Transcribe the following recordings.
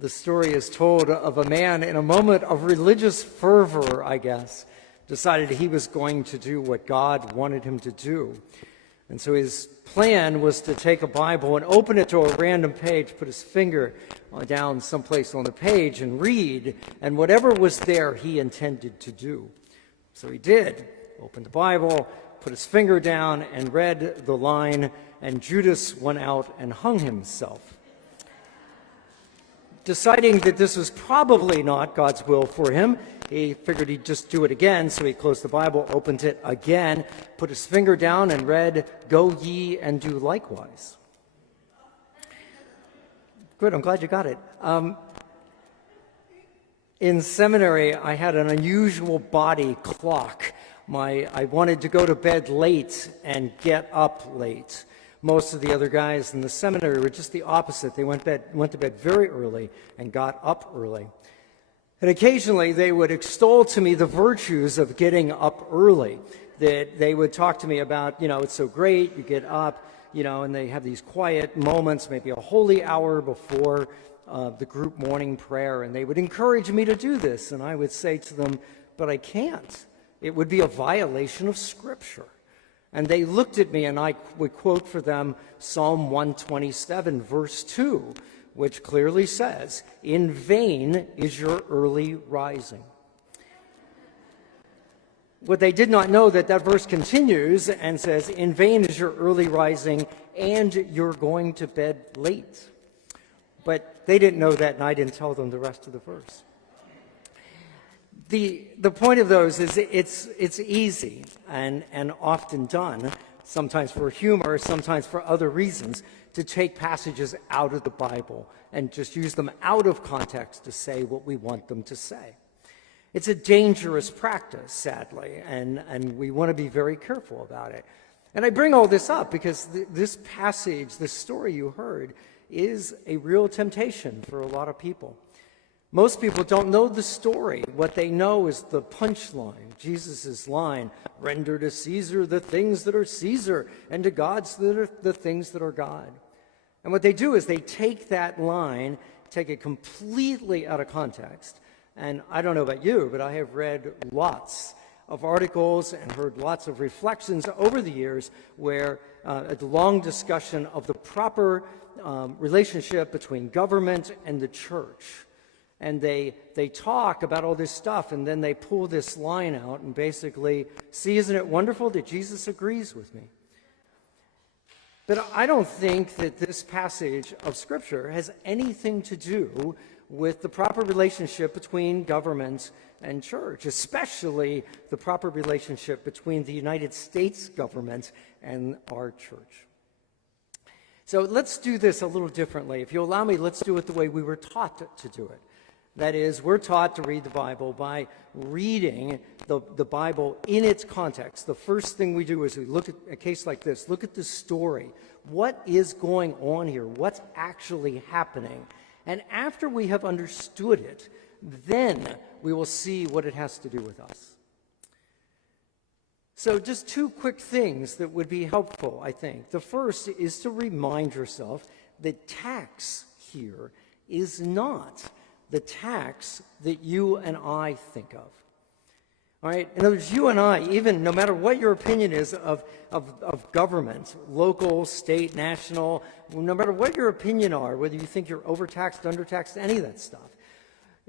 The story is told of a man in a moment of religious fervor, I guess, decided he was going to do what God wanted him to do. And so his plan was to take a Bible and open it to a random page, put his finger down someplace on the page and read, and whatever was there he intended to do. So he did, opened the Bible, put his finger down and read the line, and Judas went out and hung himself. Deciding that this was probably not God's will for him, he figured he'd just do it again, so he closed the Bible, opened it again, put his finger down and read, "Go ye and do likewise." Good, I'm glad you got it. In seminary, I had an unusual body clock. I wanted to go to bed late and get up late. Most of the other guys in the seminary were just the opposite. They went to bed very early and got up early. And occasionally they would extol to me the virtues of getting up early. That they would talk to me about, it's so great, you get up, and they have these quiet moments, maybe a holy hour before the group morning prayer, and they would encourage me to do this. And I would say to them, but I can't. It would be a violation of Scripture. And they looked at me, and I would quote for them Psalm 127, verse 2, which clearly says, "In vain is your early rising." What they did not know that verse continues and says, "In vain is your early rising, and you're going to bed late." But they didn't know that, and I didn't tell them the rest of the verse. The point of those is it's easy and often done, sometimes for humor, sometimes for other reasons, to take passages out of the Bible and just use them out of context to say what we want them to say. It's a dangerous practice, sadly, and we want to be very careful about it. And I bring all this up because this passage, this story you heard, is a real temptation for a lot of people. Most people don't know the story. What they know is the punchline, Jesus' line, "Render to Caesar the things that are Caesar, and to God the things that are God." And what they do is they take that line, take it completely out of context. And I don't know about you, but I have read lots of articles and heard lots of reflections over the years where a long discussion of the proper relationship between government and the church. And they talk about all this stuff, and then they pull this line out and basically, "See, isn't it wonderful that Jesus agrees with me?" But I don't think that this passage of Scripture has anything to do with the proper relationship between government and church, especially the proper relationship between the United States government and our church. So let's do this a little differently. If you allow me, let's do it the way we were taught to do it. That is, we're taught to read the Bible by reading the Bible in its context. The first thing we do is we look at a case like this, look at the story. What is going on here? What's actually happening? And after we have understood it, then we will see what it has to do with us. So just two quick things that would be helpful, I think. The first is to remind yourself that tax here is not the tax that you and I think of. All right? In other words, you and I, even no matter what your opinion is of government, local, state, national, no matter what your opinion are, whether you think you're overtaxed, undertaxed, any of that stuff,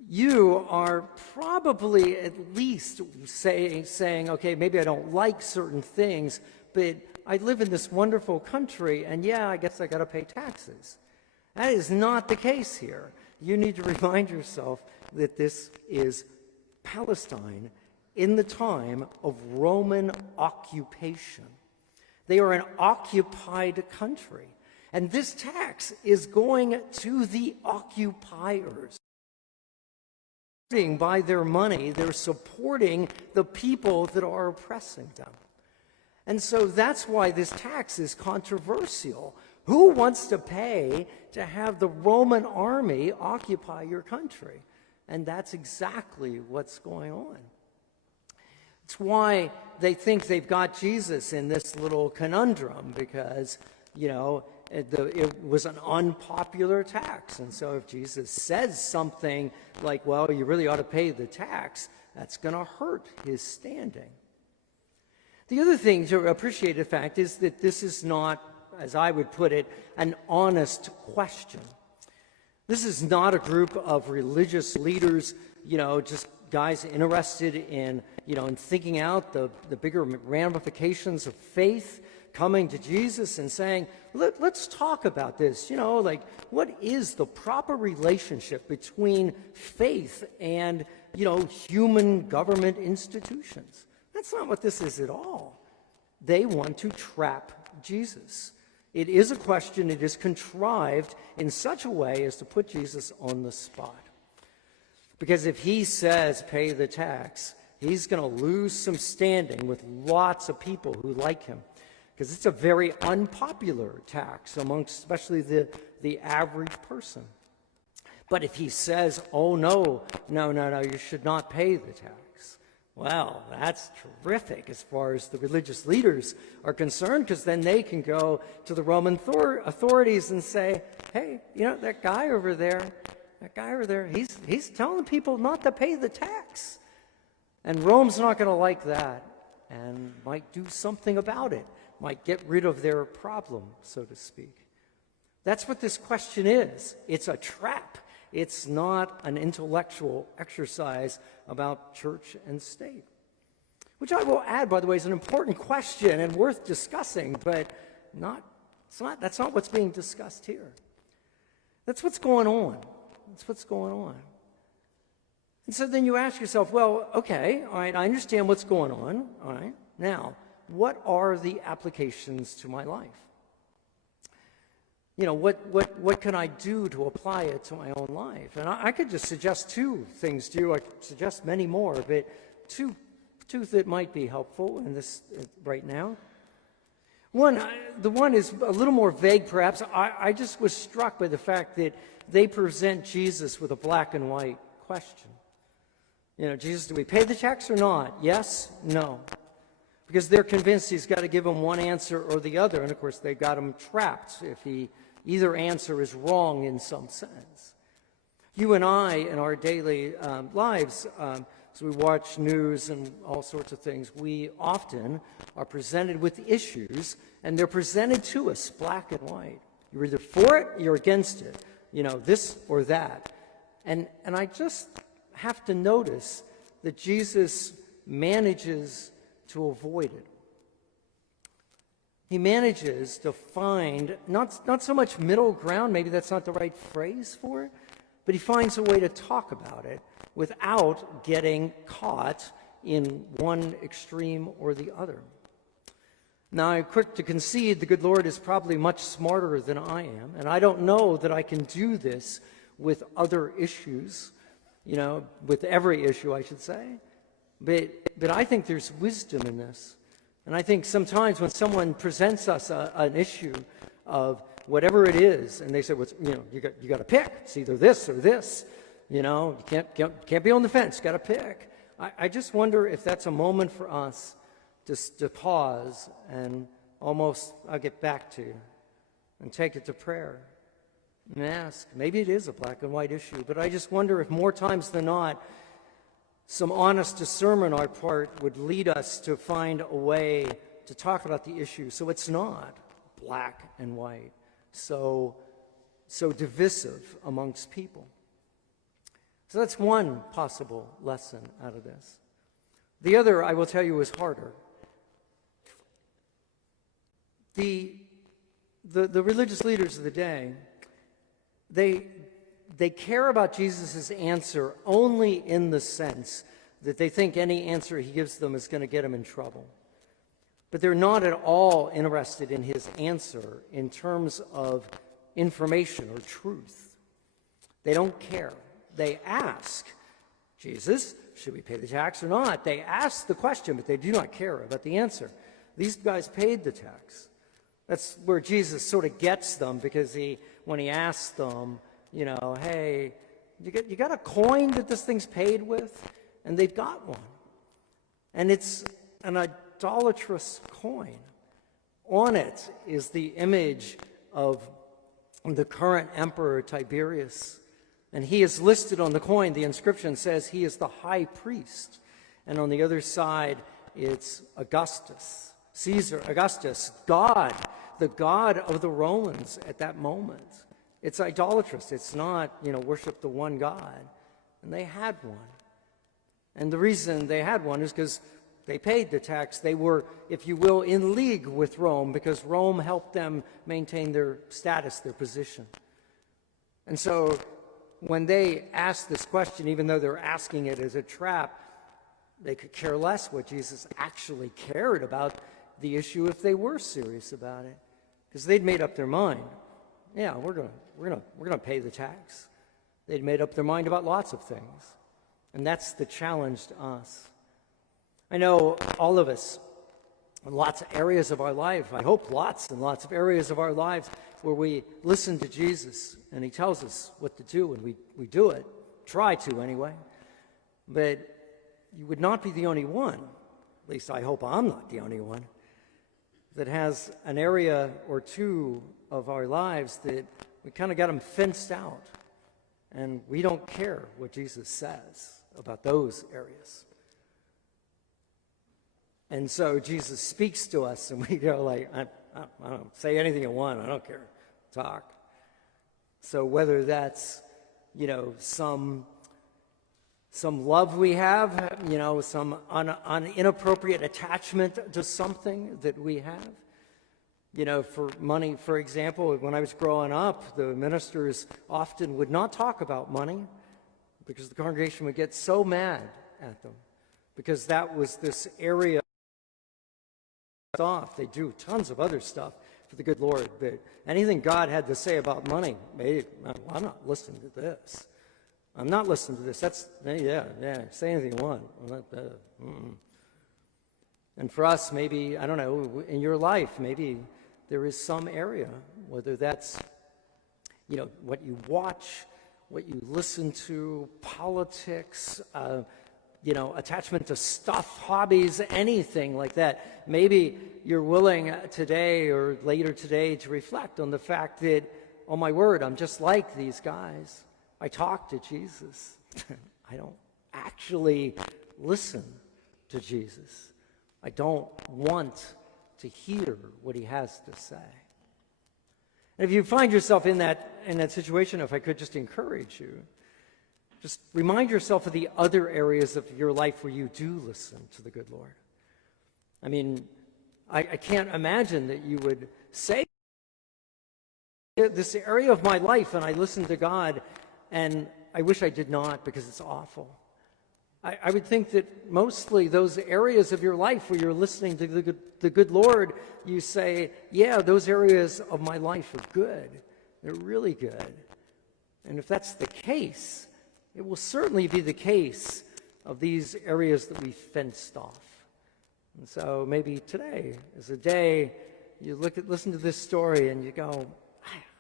you are probably at least saying, okay, maybe I don't like certain things, but I live in this wonderful country, and yeah, I guess I got to pay taxes. That is not the case here. You need to remind yourself that this is Palestine in the time of Roman occupation. They are an occupied country, and this tax is going to the occupiers. By their money, they're supporting the people that are oppressing them. And so that's why this tax is controversial. Who wants to pay to have the Roman army occupy your country? And that's exactly what's going on. It's why they think they've got Jesus in this little conundrum, because It was an unpopular tax. And so if Jesus says something like, well, you really ought to pay the tax, that's going to hurt his standing. The other thing to appreciate, in fact, is that this is not, as I would put it, an honest question. This is not a group of religious leaders, just guys interested in, in thinking out the bigger ramifications of faith, coming to Jesus and saying, let's talk about this. What is the proper relationship between faith and, human government institutions? That's not what this is at all. They want to trap Jesus. It is a question, it is contrived in such a way as to put Jesus on the spot. Because if he says pay the tax, he's going to lose some standing with lots of people who like him. Because it's a very unpopular tax amongst especially the average person. But if he says, oh no, you should not pay the tax, well, that's terrific as far as the religious leaders are concerned, because then they can go to the Roman authorities and say, hey, that guy over there, he's telling people not to pay the tax. And Rome's not going to like that and might do something about it, might get rid of their problem, so to speak. That's what this question is. It's a trap. It's not an intellectual exercise about church and state. Which I will add, by the way, is an important question and worth discussing, but that's not what's being discussed here. That's what's going on. That's what's going on. And so then you ask yourself, well, okay, all right, I understand what's going on, all right. Now, what are the applications to my life? What can I do to apply it to my own life? And I could just suggest two things to you. I could suggest many more, but two that might be helpful in this right now. The one is a little more vague, perhaps. I just was struck by the fact that they present Jesus with a black and white question. Jesus, do we pay the tax or not? Yes? No. Because they're convinced he's got to give them one answer or the other. And, of course, they've got him trapped if either answer is wrong in some sense. You and I, in our daily lives, as we watch news and all sorts of things, we often are presented with issues, and they're presented to us black and white. You're either for it or you're against it, this or that. And I just have to notice that Jesus manages to avoid it. He manages to find not so much middle ground, maybe that's not the right phrase for it, but he finds a way to talk about it without getting caught in one extreme or the other. Now, I'm quick to concede the good Lord is probably much smarter than I am, and I don't know that I can do this with other issues, with every issue, I should say. But I think there's wisdom in this. And I think sometimes when someone presents us an issue of whatever it is, and they say, you got to pick. It's either this or this. You can't be on the fence. Got to pick. I just wonder if that's a moment for us to pause and almost, I'll get back to you, and take it to prayer and ask. Maybe it is a black and white issue, but I just wonder if more times than not, some honest discernment on our part would lead us to find a way to talk about the issue so it's not black and white, so divisive amongst people. So that's one possible lesson out of this. The other, I will tell you, is harder. The religious leaders of the day, they care about Jesus' answer only in the sense that they think any answer he gives them is going to get him in trouble. But they're not at all interested in his answer in terms of information or truth. They don't care. They ask, Jesus, should we pay the tax or not? They ask the question, but they do not care about the answer. These guys paid the tax. That's where Jesus sort of gets them, because when he asks them, hey, you got a coin that this thing's paid with? And they've got one. And it's an idolatrous coin. On it is the image of the current emperor Tiberius. And he is listed on the coin. The inscription says he is the high priest. And on the other side, it's Augustus, Caesar, Augustus, God, the God of the Romans at that moment. It's idolatrous. It's not, worship the one God. And they had one. And the reason they had one is because they paid the tax. They were, if you will, in league with Rome because Rome helped them maintain their status, their position. And so when they asked this question, even though they're asking it as a trap, they could care less what Jesus actually cared about the issue if they were serious about it, because they'd made up their mind. Yeah, we're gonna pay the tax. They'd made up their mind about lots of things, and that's the challenge to us. I know all of us, in lots of areas of our life, I hope lots and lots of areas of our lives where we listen to Jesus and he tells us what to do and we do it, try to anyway. But you would not be the only one, at least I hope I'm not the only one, that has an area or two of our lives that we kind of got them fenced out and we don't care what Jesus says about those areas. And so Jesus speaks to us, and we go like, I don't say anything you want. I don't care. Talk. So whether that's, some love we have, some inappropriate attachment to something that we have. For money, for example, when I was growing up, the ministers often would not talk about money because the congregation would get so mad at them because that was this area off. They do tons of other stuff for the good Lord, but anything God had to say about money, I'm not listening to this. I'm not listening to this. That's, say anything you want. And for us, maybe, I don't know, in your life, maybe there is some area, whether that's, what you watch, what you listen to, politics, attachment to stuff, hobbies, anything like that. Maybe you're willing today or later today to reflect on the fact that, oh my word, I'm just like these guys. I talk to Jesus. I don't actually listen to Jesus. I don't want to hear what he has to say. And if you find yourself in that situation, if I could just encourage you, just remind yourself of the other areas of your life where you do listen to the good Lord. I mean, I can't imagine that you would say, this area of my life, and I listen to God, and I wish I did not because it's awful. I would think that mostly those areas of your life where you're listening to the good Lord, you say, yeah, those areas of my life are good. They're really good. And if that's the case, it will certainly be the case of these areas that we fenced off. And so maybe today is a day you listen to this story and you go,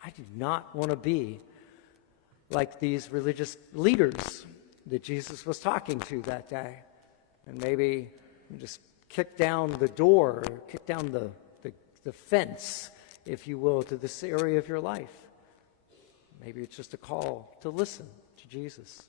I do not want to be like these religious leaders that Jesus was talking to that day. And maybe you just kick down the door, or kick down the fence, if you will, to this area of your life. Maybe it's just a call to listen to Jesus.